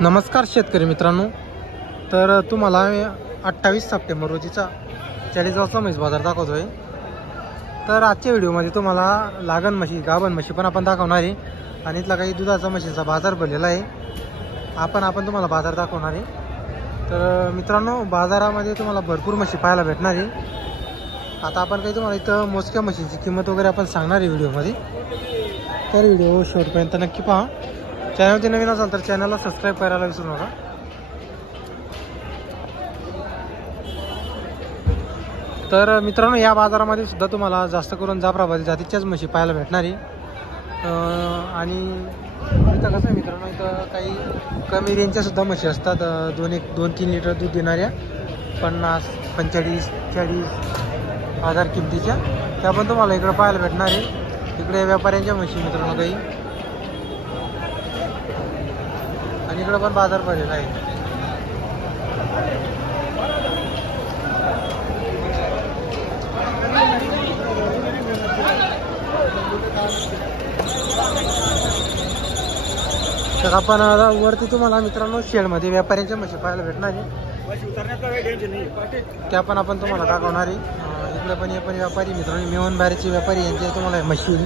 नमस्कार शेतकरी मित्रांनो, तर तुम्हाला 28 सप्टेंबर रोजीचा चाळीसगावचा म्हैस बाजार दाखवतोय। तर आजच्या व्हिडिओमध्ये तुम्हाला लागण म्हशी, गाभण म्हशी पण आपण दाखवणार आहे आणि इथला काही दुधाचा म्हशीचा बाजार भरलेला आहे, आपण तुम्हाला बाजार दाखवणार आहे। तर मित्रांनो, बाजारामध्ये तुम्हाला भरपूर म्हशी पाहायला भेटणार आहे। आता आपण काही तुम्हाला इथं मोजक्या म्हशींची किंमत वगैरे आपण सांगणार आहे व्हिडिओमध्ये, तर व्हिडिओ शेवटपर्यंत नक्की पहा। चॅनलचे नवीन असाल तर चॅनलला सबस्क्राईब करायला विसरू नका। तर मित्रांनो, या बाजारामध्ये सुद्धा तुम्हाला जास्त करून जाफराबादी जातीच्याच म्हशी पाहायला भेटणार आहे। आणि इथं कसं आहे मित्रांनो, इथं काही कमी रेंजच्या सुद्धा म्हशी असतात, 2-3 लिटर दूध देणाऱ्या, 50, 45, 40 हजार किमतीच्या, त्या पण तुम्हाला इकडे पाहायला भेटणार आहे। इकडे व्यापाऱ्यांच्या म्हशी मित्रांनो काही, आणि इकडे पण बाजार भरलेला आहे। तर आपण वरती तुम्हाला मित्रांनो शेडमध्ये व्यापाऱ्यांच्या म्हशी पाहायला भेटणार आहे, त्या पण आपण तुम्हाला दाखवणार आहे। इकडे पण हे पण व्यापारी मित्रांनो, मेहून बारीचे व्यापारी, यांच्या तुम्हाला म्हशी।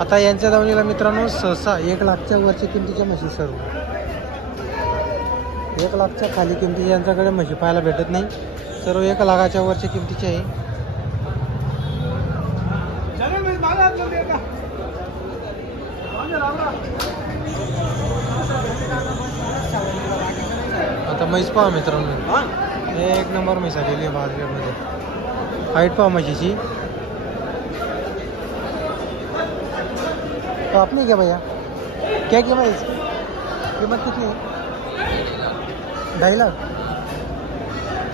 आता यांच्या दावणीला मित्रांनो सहसा 1 लाखच्या वरच्या किमतीच्या म्हशी, सर्व 1 लाखच्या खाली किमतीच्या यांच्याकडे म्हशी पाहायला भेटत नाही, सर्व 1 लाखाच्या वरच्या किमतीचे आहे। आता म्हैस पहा मित्रांनो, 1 नंबर म्हैस आलेली आहे बाजारामध्ये। हाईट पहा म्हशीची, तो आपने क्या भैया, क्या कीमत है इसकी? कीमत कितनी है? 2.5 लाख।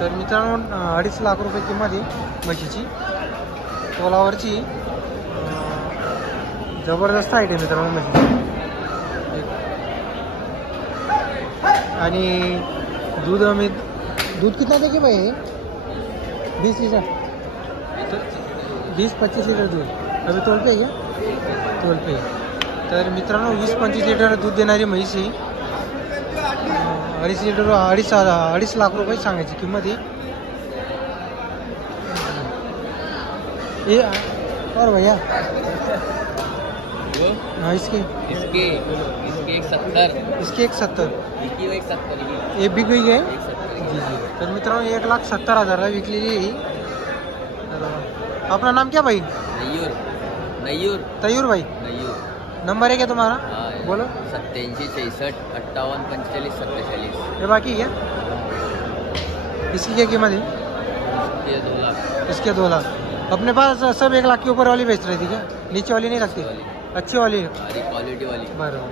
तर मित्रांनो 2.5 लाख रुपये किंमत आहे म्हशीची, तोलावरची। जबरदस्त हाईट आहे मित्रांनो म्हशीची, आणि दूध कितना देगी भाई? 20 लीटर, 20-25 लीटर दूध अभी तोल पे क्या? तोल पे। तर मित्रांनो 20-25 लिटर दूध देणारी म्हैस ही, 2.5 लाख रुपये सांगायची किंमत आहे। ये और भैया हाँ, इसके 170 ये बिक गई है जी जी। तर मित्रांनो 1,70,000 विकलेली आहे। तर अपना नाम क्या भाई? तयूर भाई। नंबर है क्या तुम्हारा? बोलो। 87 66 58 45 47। ये बाकी है, इसकी क्या कीमत है? ये 2 लाख। इसके 2 लाख। अपने पास सब 1 लाख के ऊपर वाली बेच रही थी क्या? नीचे वाली नहीं रखती? अच्छी वाली क्वालिटी वाली। बरोबर।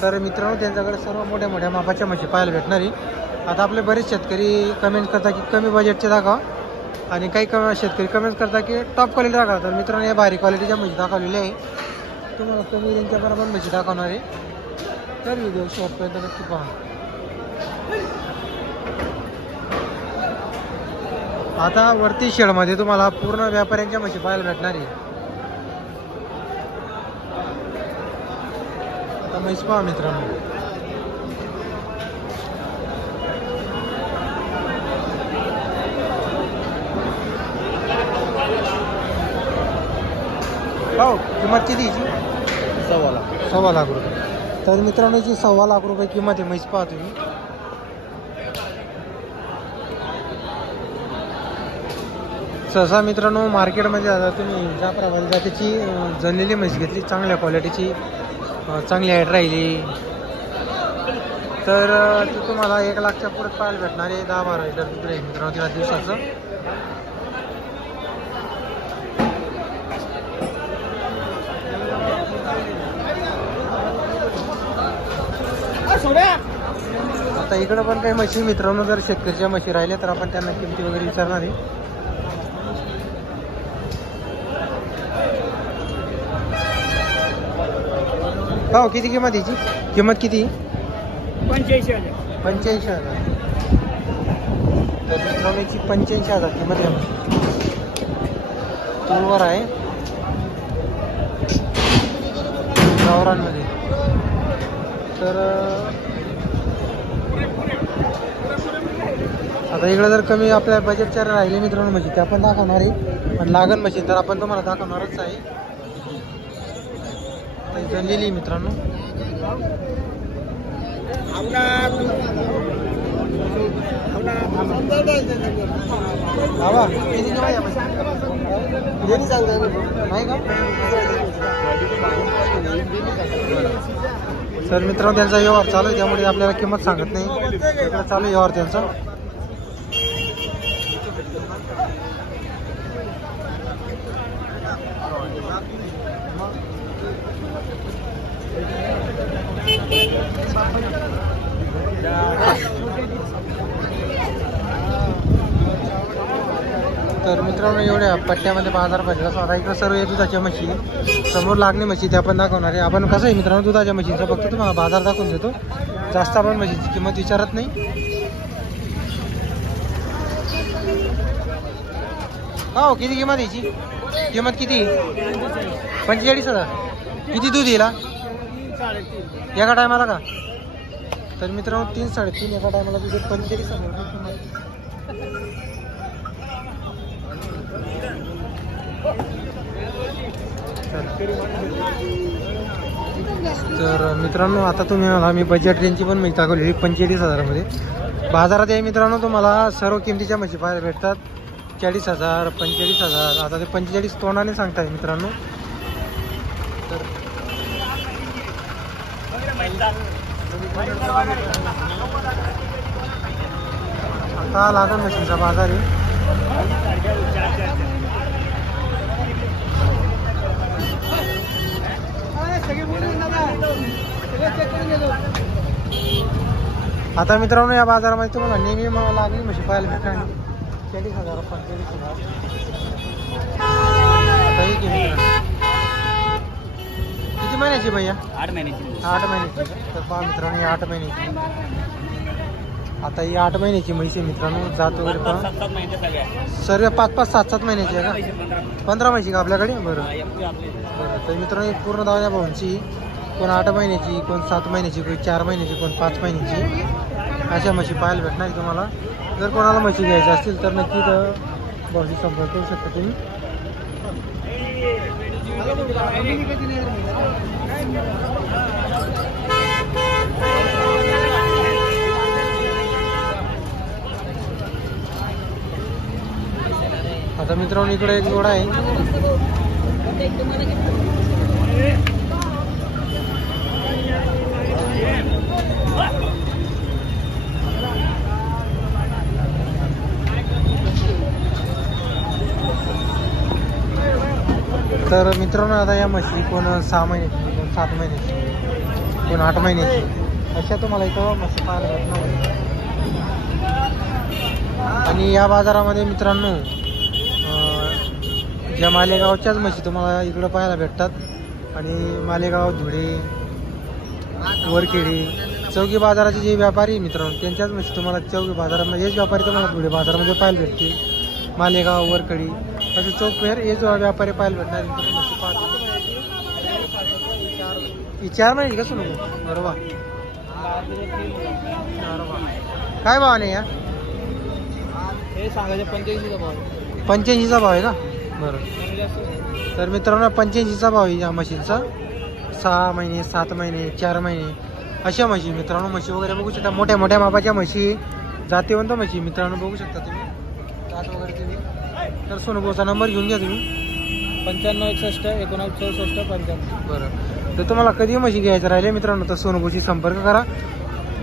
तर मित्रांनो त्यांच्याकडे सर्व मोठ्या मोठ्या मापाच्या म्हशी पाहायला भेटणार आहे। आता आपले बरेच शेतकरी कमेंट करतात की कमी बजेटचे दाखवा, आणि काही शेतकरी कमेंट करतात की टॉप क्वालिटी दाखवा। तर मित्रांनो या भारी क्वालिटीच्या म्हशी दाखवलेल्या आहे, तुम्हाला कमी रेंजच्या बरोबर म्हशी दाखवणार आहे, तर व्हिडिओ शेवटपर्यंत नक्की पहा। आता वरती शेडमध्ये तुम्हाला पूर्ण व्यापाऱ्यांच्या म्हशी पाहायला भेटणार आहे। आता म्हैस पहा मित्रांनो, हो किंमत किती? 1.25 लाख रुपये। तर मित्रांनो याची 1.25 लाख रुपये किंमत आहे। म्हैस पहा तुम्ही, सहसा मित्रांनो मार्केटमध्ये आता तुम्ही जाफराबादी जातीची जनलेली म्हैस घेतली, चांगल्या क्वालिटीची, चांगली हाईट राहिली, तर ती तुम्हाला 1 लाखच्या पुढे पाहायला भेटणार आहे। 10-12 लिटर दूध राहील मित्रांनो तिला दिवसाचं। आता इकडं पण काही म्हशी मित्रांनो, जर शेतकऱ्याच्या म्हशी राहिल्या तर आपण त्यांना किमती वगैरे विचारणार आहे। हो किती किंमत याची? किंमत किती? 85,000। तर मित्रांनो याची 85,000 किंमत आहे। तूरवर आहे, गावरांमध्ये। तर आता इकडे जर कमी आपल्या बजेटच्या राहिले मित्रांनो म्हशी ते आपण दाखवणार आहे. पण लागण मशीन तर आपण तुम्हाला दाखवणारच आहे. जणलेली मित्रांनो बाबा नाही का सर मित्रांनो त्यांचा व्यवहार चालू आहे त्यामुळे आपल्याला किंमत सांगत नाही. चालू आहे व्यवहार त्यांचा. तर मित्रांनो एवढ्या पट्ट्यामध्ये बाजार भरला. आता इकडे सर्व दुधाच्या म्हशी समोर लागणे म्हशी ते आपण दाखवणार आहे. आपण कसं आहे मित्रांनो दुधाच्या म्हशीचा फक्त तुम्हाला बाजार दाखवून देतो. जास्त आपण म्हशीची किंमत विचारत नाही. हो किती किंमत याची? किंमत किती? 45,000. किती दूध येईल एका टायमाला का? तर मित्रांनो 3-3.5 एका टायमाला दूध 45,000. तर मित्रांनो आता तुम्ही मला मी बजेट रेंजची पण म्हशी दाखवलेली 45,000 बाजारात आहे मित्रांनो. तुम्हाला सर्व किमतीच्या म्हशी पाहायला भेटतात. 40,000 45,000. आता ते 45 तोंडाने सांगताय मित्रांनो. तर आता लागण म्हशींचा बाजार आहे. आता मित्रांनो या बाजारामध्ये तुम्हाला नेहमी मला लागली म्हशी पाहायला भेटणार 40,000 45,000. किती महिन्याची भैया? 8 महिन्याची. 8 महिन्याची. तर पहा मित्रांनो 8 महिन्याची. आता ही 8 महिन्याची म्हैस आहे मित्रांनो. जात वगैरे पहा सर्व 5-5 7-7 महिन्याची आहे का? 15 म्हशी का आपल्याकडे? बरं. तर मित्रांनो एक पूर्ण दावण्या भाऊंची कोण 8 महिन्याची, कोण 7 महिन्याची, कोण 4 महिन्याची, कोण 5 महिन्याची अशा म्हशी पाहायला भेटणार तुम्हाला. जर कोणाला म्हशी घ्यायची असतील तर नक्कीच भाऊशी संपर्क करू शकता तुम्ही. आता मित्रांनो इकडे एक जोडा आहे. तर मित्रांनो आता या म्हशी कोण 6 महिन्याची, कोण 7 महिन्याची, कोण 8 महिन्याची अशा तुम्हाला इथं म्हशी पाहायला भेटणार. आणि या बाजारामध्ये मित्रांनो ज्या मालेगावच्याच म्हशी तुम्हाला इकडं पाहायला भेटतात. आणि मालेगाव, धुळे, वरखेडी चौकी बाजाराचे जे व्यापारी मित्रांनो त्यांच्याच म्हशी तुम्हाला चौकी बाजारामध्ये हेच व्यापारी तुम्हाला धुळे बाजारामध्ये पाहायला भेटतील. मालेगाव, वरखेडी असे चौक फेर हे जो व्यापारी पाहायला भेटणार म्हशी पाहतो. ही 4 महिन्याची कसं नको? बरोबर. काय भावाने या? हे सांगायचे 85चा भाव. 85चा भाव आहे का? बरं. तर मित्रांनो 85चा भाव आहे या म्हशींचा. 6 महिने, 7 महिने, 4 महिने अशा म्हशी मित्रांनो. म्हशी वगैरे बघू शकता. मोठ्या मोठ्या मापाच्या म्हशी, जातीवंत म्हशी मित्रांनो बघू शकता तुम्ही. जात वगैरे तुम्ही. तर सोनूभाऊचा नंबर घेऊन घ्या तुम्ही. 9561 बरं. तर तुम्हाला कधी म्हशी घ्यायचं राहिले मित्रांनो तर सोनूभाऊशी संपर्क करा.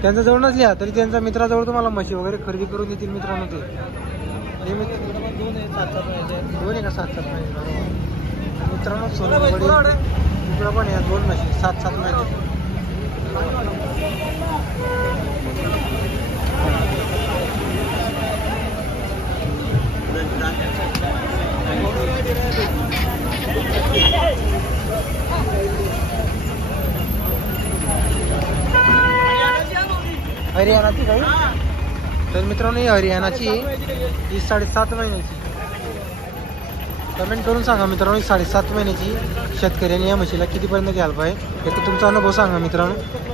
त्यांचा जवळ नसल्या तरी त्यांच्या मित्राजवळ तुम्हाला म्हशी वगैरे खरेदी करून देतील मित्रांनो. ते नेहमी 2 आहे का 7-7 महिने मित्रांनो. सोनूकडे इकडं पण या 2 म्हशी 7-7 महिने. हरियाणाची काही. तर मित्रांनो ही हरियाणाची ही 7.5 महिन्याची. कमेंट करून सांगा मित्रांनो. 7.5 महिन्याची शेतकऱ्यांनी या म्हशीला कितीपर्यंत घ्यायला पाहिजे एक तुमचा अनुभव सांगा मित्रांनो.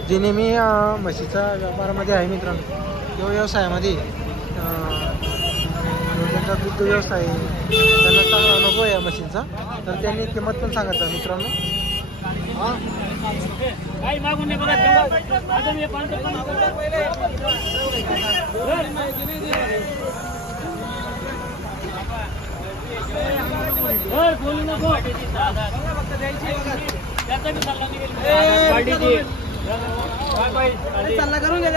जे नेहमी म्हशीचा व्यापारामध्ये आहे मित्रांनो किंवा व्यवसायामध्ये त्यांचा दुग्ध व्यवसाय त्यांना चांगला अनुभव आहे या म्हशींचा, तर त्यांनी किंमत पण सांगत आहे मित्रांनो. सल्ला करून घे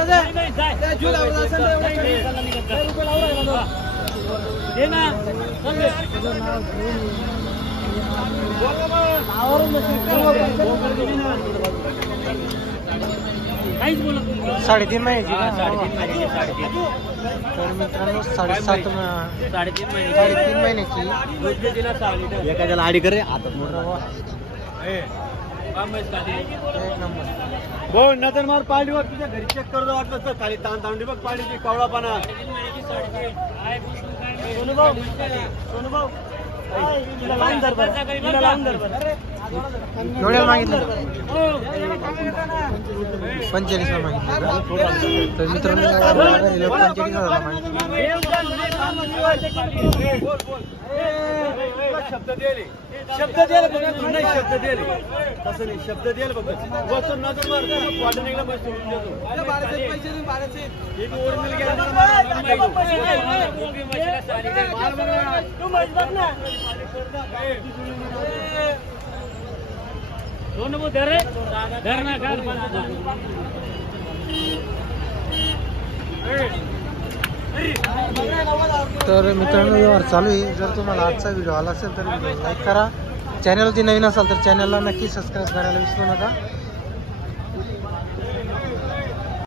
काहीच बोलत 3.5 महिन्याची तर मित्रांनो 3.5 महिन्याची एखाद्याला आडी करे आता एक नंबर. बोल नजर मार पाडीवर तुझ्या घरी चेक करतो वाटलं तर खाली ताण तांडी बघ पाडीची कवळापणा. एवढ्याला मागितलं 45ला मागितलं तर मित्रांनो 45,000 शब्द दिले शब्द दिले नाही शब्द दिले तसं नाही शब्द दिले बघ वचन नजर मार वाटण एकदा पैसे सोडून देतो. एक ओरिजिनल तर मित्रांनो व्यवहार चालू आहे. जर तुम्हाला आजचा व्हिडिओ आला असेल तर व्हिडिओ लाईक करा. चॅनलवरती नवीन असाल तर चॅनलला नक्की सबस्क्राईब करायला विसरू नका.